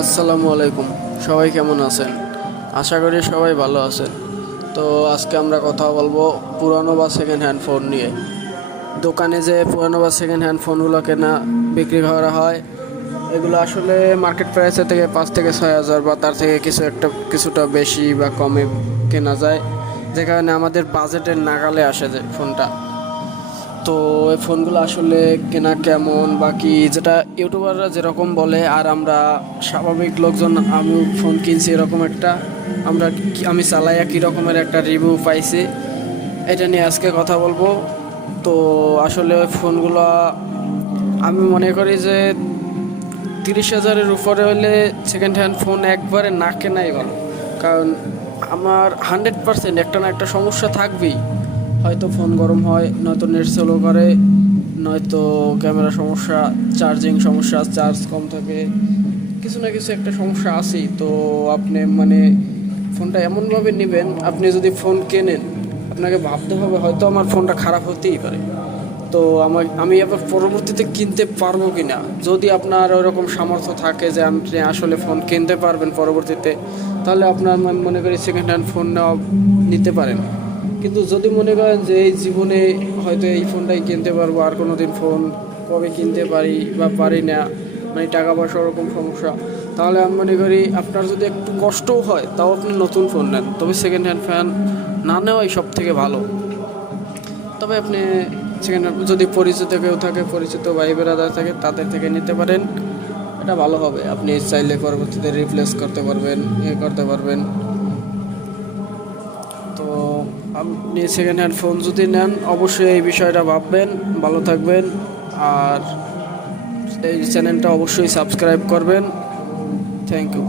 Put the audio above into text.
আসসালামু আলাইকুম। সবাই কেমন আছেন? আশা করি সবাই ভালো আছেন। তো আজকে আমরা কথা বলবো পুরানো বা সেকেন্ড হ্যান্ড ফোন নিয়ে। দোকানে যে পুরানো বা সেকেন্ড হ্যান্ড ফোনগুলো বিক্রি করা হয়, এগুলো আসলে মার্কেট প্রাইসের থেকে 5 থেকে 6 হাজার বা তার থেকে কিছুটা বেশি বা কমে কেনা যায়, যে কারণে আমাদের বাজেটের নাগালে আসে যে ফোনটা। তো এই ফোনগুলো আসলে কেনা কেমন বা কি, যেটা ইউটিউবাররা যেরকম বলে আর আমরা স্বাভাবিক লোকজন, আমি ফোন কিনছি এরকম একটা, আমি চালাইয়া কী রকমের একটা রিভিউ পাইছি, এটা নিয়ে আজকে কথা বলবো। তো আসলে ওই ফোনগুলো আমি মনে করি যে 30 হাজারের উপরে হলে সেকেন্ড হ্যান্ড ফোন একবারে না কেনাই ভালো। কারণ আমার 100% একটা না একটা সমস্যা থাকবেই। হয়তো ফোন গরম হয়, নয়তো নেট স্লো করে, নয়তো ক্যামেরা সমস্যা, চার্জিং সমস্যা, চার্জ কম থাকে, কিছু না কিছু একটা সমস্যা আছেই। তো আপনি ফোনটা এমনভাবে নেবেন, আপনি যদি ফোন কেনেন আপনাকে ভাবতে হবে হয়তো আমার ফোনটা খারাপ হতেই পারে। তো আমি আবার পরবর্তীতে কিনতে পারবো কি না, যদি আপনার ওরকম সামর্থ্য থাকে যে আপনি আসলে ফোন কিনতে পারবেন পরবর্তীতে, তাহলে আপনার মনে করি সেকেন্ড হ্যান্ড ফোন নিতে পারেন। কিন্তু যদি মনে করেন যে এই জীবনে হয়তো এই ফোনটাই কিনতে পারবো, আর কোনো দিন ফোন কবে কিনতে পারি বা পারি না, টাকা পয়সা ওরকম সমস্যা, তাহলে আমি মনে করি আপনার যদি একটু কষ্টও হয় তাও আপনি নতুন ফোন নেন, তবে সেকেন্ড হ্যান্ড ফ্যান না নেওয়াই সব থেকে ভালো। তবে আপনি সেকেন্ড হ্যান্ড যদি পরিচিত কেউ থাকে, পরিচিত ভাই বেরাদার থাকে, তাদের থেকে নিতে পারেন, এটা ভালো হবে। আপনি চাইলে পরবর্তীতে রিপ্লেস করতে পারবেন, করতে পারবেন। তো আপনি সেকেন্ড হ্যান্ড ফোন যদি নেন অবশ্যই এই বিষয়টা ভাববেন। ভালো থাকবেন, আর এই চ্যানেলটা অবশ্যই সাবস্ক্রাইব করবেন। Thank you.